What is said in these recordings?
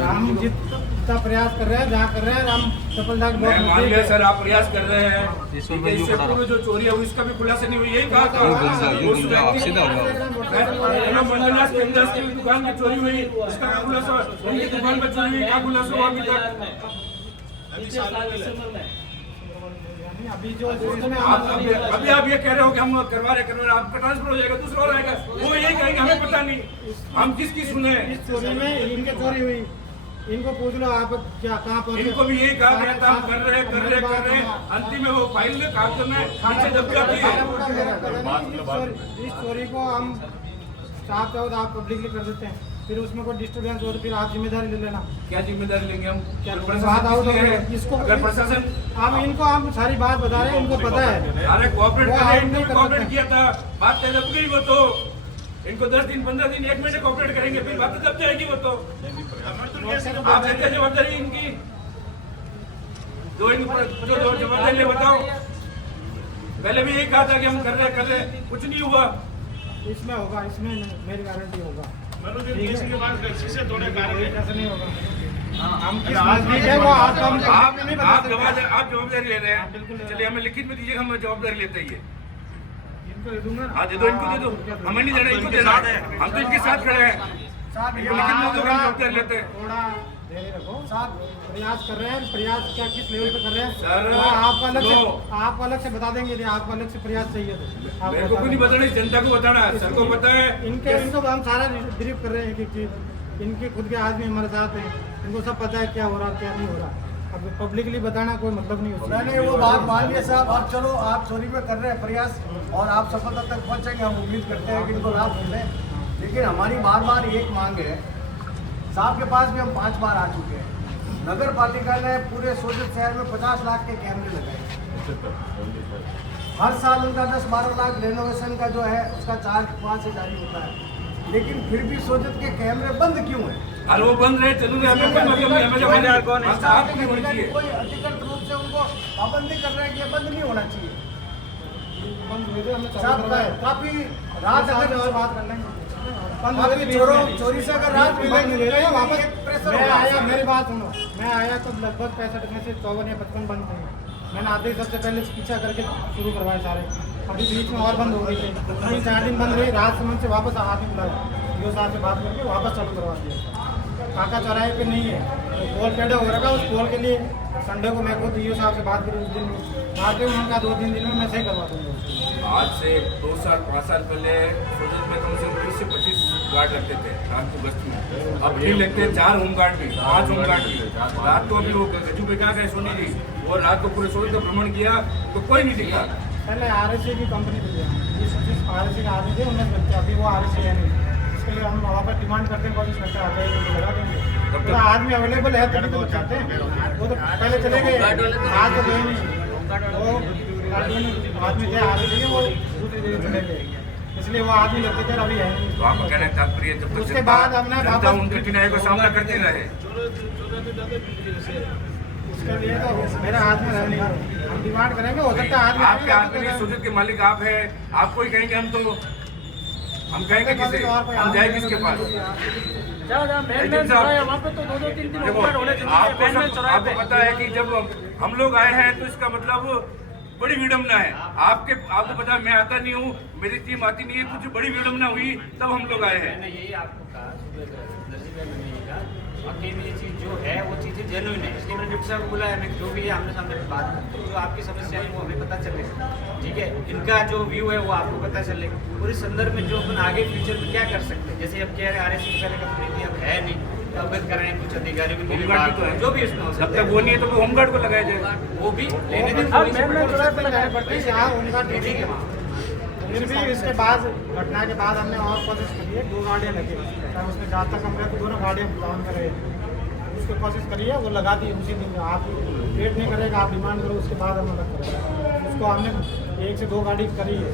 हम जितना प्रयास कर रहे हैं, जहाँ कर रहे हैं, हम सफलता के बहुत मान लिया सर, आप प्रयास कर रहे हैं। इससे पूर्व जो चोरी है इसका भी खुलासा नहीं हुई, यही कहा था। की दुकान में चोरी हुई, इसका खुलासा, उनकी दुकान में चोरी हुई, क्या खुलासा हुआ अभी तक? अभी जो अभी आप ये कह रहे हो कि हम करवा रहे, आपका ट्रांसफर हो जाएगा, दूसरा और आएगा, वो यही कहेंगे हमें पता नहीं, हम किसकी सुने। इस चोरी में इनके चोरी हुई, इनको पूछ लो आप क्या कहाँ पहुँचे। इनको भी यही कहा गया था, हम कर रहे, अंतिम में वो फाइल में कागज में नीचे दब जाती है। इस चोरी को हम साफ चाहो तो आप पब्लिकली कर देते हैं, फिर उसमें कोई डिस्टर्बेंस हो तो फिर आप जिम्मेदारी ले लेना। क्या जिम्मेदारी लेंगे हम? क्या बात आओ तो इसको, अगर प्रशासन, हम इनको हम सारी बात बता रहे हैं, इनको पता है। अरे कोऑपरेट कर रहे हैं, इनको कोऑपरेट किया था, बात तय दब गई वो तो। इनको 10 दिन 15 दिन 1 महीने कोऑपरेट करेंगे, फिर बात दब जाएगी वो तो। आप लेते हैं जवाबदारी इनकी, जो जवाबदारी बताओ। पहले भी यही कहा था कि हम कर रहे, कुछ नहीं हुआ। इसमें होगा, इसमें मेरी गारंटी होगा। कैसे नहीं होगा, हम आप जवाबदारी ले रहे हैं, चलिए हमें लिखित में दीजिए, हम जवाबदारी लेते ही है। इनको दे दूंगा, हाँ दे दो, इनको दे दो, हमें नहीं देना, इनको देना, हम तो इनके साथ खड़े हैं। इनको लिखित में दो, हम जवाबदारी लेते हैं। थोड़ा धैर्य रखो, साथ प्रयास कर रहे हैं, प्रयास क्या किस लेवल पे कर रहे हैं सर, आपको अलग से बता देंगे, यदि आपको अलग से प्रयास चाहिए तो मेरे को नहीं बताना, जनता को बताना है, सर को पता है। इनको हम सारा ब्रीफ कर रहे हैं कि चीज, इनके खुद के आदमी हमारे साथ हैं, इनको सब पता है क्या हो रहा क्या नहीं हो रहा। अब पब्लिकली बताना कोई मतलब नहीं होता। मैंने वो बात मान लिया साहब, अब चलो आप चोरी में कर रहे हैं प्रयास और आप सफलता तक पहुंचेंगे, हम उम्मीद करते हैं कि इनको लाभ मिले। लेकिन हमारी बार बार एक मांग है, साहब के पास भी हम 5 बार आ चुके हैं। नगर पालिका ने पूरे सोजत शहर में 50 लाख के कैमरे लगाए, हर साल उनका 10-12 लाख रेनोवेशन का जो है उसका चार्ज 5 से जारी होता है, लेकिन फिर भी सोजत के कैमरे बंद क्यों हैं? अरे वो बंद रहे, चलो हमें कोई मतलब नहीं, हमें कौन है, आप नहीं होनी चाहिए। कोई अधिकृत रूप से उनको पाबंदी कर रहे हैं कि ये बंद नहीं होना चाहिए। साहब काफी रात अगर और बात कर लेंगे, चोरी से अगर रात मिलेगा वापस। मैं आया, मेरी बात सुनो, मैं आया तो लगभग 65 में से 54 या 55 बंद थे। मैंने आते ही सबसे पहले पीछा करके शुरू करवाए सारे, अभी बीच में और बंद हो गई थी, 3-4 दिन बंद रही, रात समय से वापस आदमी बुलाया, DO साहब से बात करके वापस चालू करवा दिया। काका चौराहे पे नहीं है, तो पोल पेड़ा हो रहा था, उस पोल के लिए संडे को मैं खुद DO साहब से बात करी, उस दिन बात हुई, उनका 2-3 दिन में मैं सही करवा दूँगा। आज से 2 साल 5 साल पहले सोजत में कम से कम 20 से 25 गार्ड लगते थे रात को गश्त में, अब भी लगते हैं 4 होमगार्ड भी, 5 होमगार्ड भी। रात को अभी वो गजू पे क्या गए सोनी जी, और रात को पूरे सोजत का भ्रमण किया तो कोई नहीं दिखा। पहले RSA की कंपनी थी, जिस RSA के आदमी थे उन्हें लगते, अभी वो RSA है नहीं, इसके लिए हम वहाँ पर डिमांड करते हैं, पुलिस लगता आता है तो लगा देंगे। तो आदमी अवेलेबल है तभी तो चाहते हैं, वो तो पहले चले गए, आज तो गए नहीं, वो आदमी थे RSA के, वो दूसरी जगह चले गए, इसलिए वो आदमी लगते थे, अभी है नहीं। तो आपको कहना है तात्पर्य जब तक उसके बाद हमने जनता उन कठिनाई को सामना करते रहे, उसके लिए तो मेरे हाथ में रह नहीं, हम डिमांड करेंगे, हो सकता है आदमी आपके हाथ में सोजत के मालिक आप है, आपको ही कहेंगे हम, तो हम कहेंगे किसे, हम जाए किसके पास? आपको पता है कि जब हम लोग आए हैं तो इसका मतलब बड़ी विडम्बना है। आपको पता है मैं आता नहीं हूँ, मेरी टीम आती नहीं है, कुछ बड़ी विडम्बना हुई तब हम लोग आए हैं। यही आपको कहा बाकी ये चीज़ जो है वो चीज़ें जेन्युइन है, इसलिए मैंने डिप्टी साहब को बुलाया, मैं जो भी है आमने सामने बात करते हैं, जो आपकी समस्या है वो हमें पता चले, ठीक है, इनका जो व्यू है वो आपको पता चले, और इस संदर्भ में जो अपन आगे फ्यूचर में क्या कर सकते हैं, जैसे अब कह रहे हैं RSA की पहले कंपनी थी, अब है नहीं, अवगत कर रहे हैं कुछ अधिकारी भी, जो भी उसमें हो सकता है, वो नहीं है तो होमगार्ड को लगाया जाएगा, वो भी लेने दें, फिर भी इसके बाद घटना के बाद हमने और कोशिश करी है, 2 गाड़ियाँ लगी, उसने जहाँ तक हम रहे तो दोनों गाड़ियाँ डाउन में रहे, उसकी कोशिश करी है, वो लगा दी उसी दिन। आप वेट नहीं करेगा, आप डिमांड करो, उसके बाद हम अलग करेंगे उसको। हमने 1 से 2 गाड़ी करी है,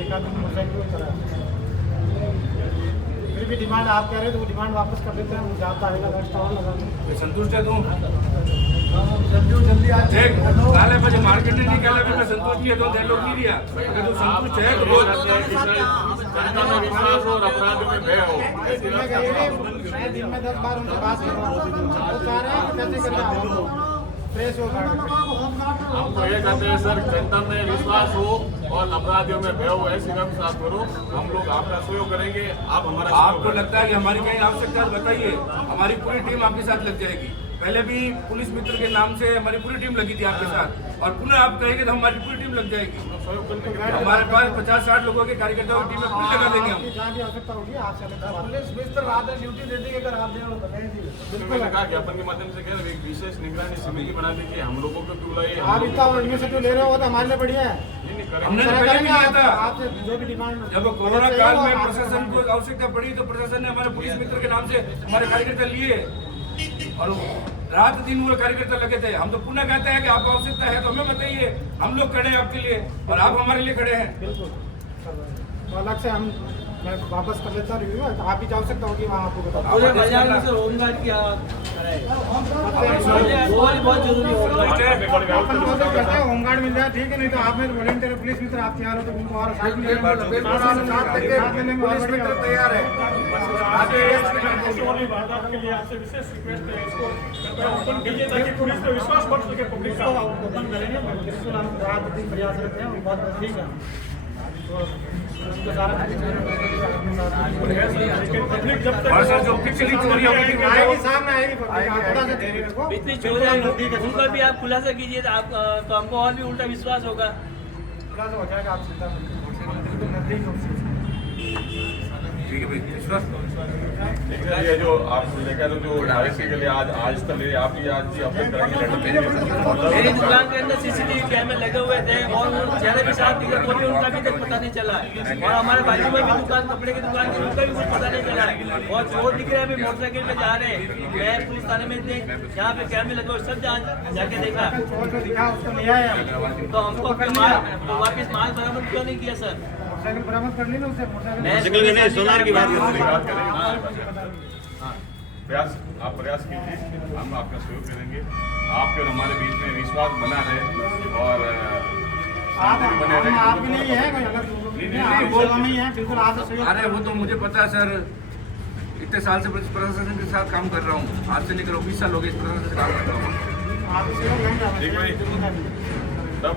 एक आदमी मोटरसाइकिल करा, फिर भी डिमांड आप कह रहे हैं तो वो डिमांड वापस कर देते हैं, वो जाता है एक्स्ट्रा और लगा देंगे। संतुष्ट है तू जल्दी आज देख काले बजे मार्केट में निकाले मैं संतुष्ट नहीं है तो दे लोग नहीं दिया अगर तू संतुष्ट है तो बोल जनता में विश्वास हो और अपराध में भय हो। मैं दिन में 10 बार उनसे बात कर रहा हूँ, वो चाह रहे हैं कि कैसे करके आओ फ्रेश हो गाड़ी। हम तो ये कहते हैं सर, जनता में विश्वास हो और अपराधियों में भय हो, ऐसी व्यवस्था आप करो। हम लोग आपका सहयोग करेंगे, आप हमारा आपको लगता है कि हमारी कहीं आवश्यकता है बताइए, हमारी पूरी टीम आपके साथ लग जाएगी। पहले भी पुलिस मित्र के नाम से हमारी पूरी टीम लगी थी आपके साथ, और पुनः आप कहेंगे तो हमारी पूरी टीम लग जाएगी। हमारे पास 50-60 लोगों के कार्यकर्ताओं की टीम में पूरी लगा देंगे हम। जहाँ भी आवश्यकता होगी आपसे अलग बात। पुलिस मिस्टर रात में ड्यूटी दे देंगे, अगर आप दें तो बताएं। मैंने कहा ज्ञापन के माध्यम से कह रहे एक विशेष निगरानी समिति बना दीजिए, हम लोगों को क्यों बुलाइए। आप इतना इनिशिएटिव ले रहे हो तो हमारे लिए बढ़िया है। हमने तो पहले भी लिया था, आपसे जो भी डिमांड जब कोरोना काल में प्रशासन को आवश्यकता पड़ी तो प्रशासन ने हमारे पुलिस मित्र के नाम से हमारे कार्यकर्ता लिए, और रात दिन वो कार्यकर्ता लगे थे। हम तो पुनः कहते हैं कि आपको आवश्यकता है तो हमें बताइए, हम लोग खड़े हैं आपके लिए और आप हमारे लिए खड़े हैं। बिल्कुल तो अलग से हम मैं वापस कर लेता रिव्यू, आप भी जा सकता होगी वहाँ आपको बता पूरे बाजार में सर होमगार्ड क्या बहुत जरूरी करते हैं। होमगार्ड मिल जाए ठीक है, नहीं तो आप में वॉलंटियर पुलिस मित्र आप तैयार हो तो उनको और साथ में पुलिस मित्र तैयार है। वारदात के लिए आपसे विशेष रिक्वेस्ट है, इसको कृपया ओपन कीजिए ताकि पुलिस पे विश्वास बढ़ सके पब्लिक का। ओपन करेंगे, बिल्कुल हम रात दिन प्रयास करते हैं, वो बात ठीक है। पब्लिक जब तक और सर जो पिछली चोरी आएगी सामने आएगी थोड़ा सा देरी रखो। इतनी चोरियां उनका भी आप खुलासा कीजिए तो आप तो हमको और भी उल्टा विश्वास होगा। थोड़ा सा हो जाएगा, आप चिंता मत करिए, नजदीक हो। ठीक है भाई, विश्वास ये जो आप देखा तो जो आरएससी के लिए आज तक ले आप ही आज ही अपडेट मेरी दुकान के अंदर सीसीटीवी कैमरे लगे हुए थे और वो चेहरे भी साफ दिखे, कोई उनका भी तक पता नहीं चला। और हमारे बाजू में भी दुकान, कपड़े की दुकान थी, उनका भी कुछ पता नहीं चला। और चोर दिख रहे हैं, अभी मोटरसाइकिल पे जा रहे हैं। मैं पुलिस थाने में थे, यहाँ पे कैमरे लगे हुए, सब जाके देखा चोर को दिखा, उसको ले आए हम। तो हमको फिर वापिस माल बरामद क्यों नहीं किया सर? मोटरसाइकिल बरामद कर ली ना उससे, मोटरसाइकिल सोनार की बात प्रयास आप प्रयास कीजिए, हम आपका सहयोग करेंगे। आपके और हमारे बीच में विश्वास बना रहे और शांति बने रहे। आपके लिए ही है, कोई अलग वो हम ही है, बिल्कुल आपसे सहयोग। अरे वो तो मुझे पता है सर, इतने साल से प्रशासन के साथ काम कर रहा हूँ, आज से लेकर 20 साल हो गए इस प्रशासन से काम कर रहा हूँ। आपसे सहयोग ठीक भाई, लेंगे। तब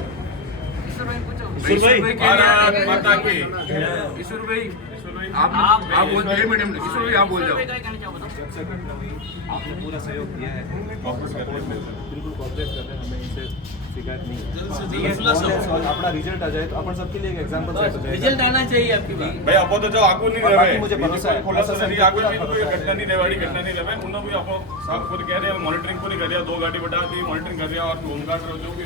ईश्वर भाई भारत माता की। ईश्वर भाई आप बोल दीजिए मैडम, ईश्वर भाई आप बोल जाओ। आपने पूरा सहयोग दिया है, बिल्कुल कोऑपरेट कर रहे हैं, हमें इनसे शिकायत नहीं है। अपना रिजल्ट आ जाए तो अपन सबके लिए एक एग्जांपल सेट हो जाएगा। रिजल्ट आना चाहिए आपकी बात। भाई आपको तो जो आगू नहीं रहे, बाकी मुझे भरोसा है खुलासा नहीं आगू भी कोई घटना नहीं रहे, बड़ी घटना नहीं रहे। उन्होंने भी आपको साफ खुद कह रहे हैं, मॉनिटरिंग पूरी कर रहा, 2 गाड़ी बढ़ा दी, मॉनिटरिंग कर रहा और होमगार्ड जो भी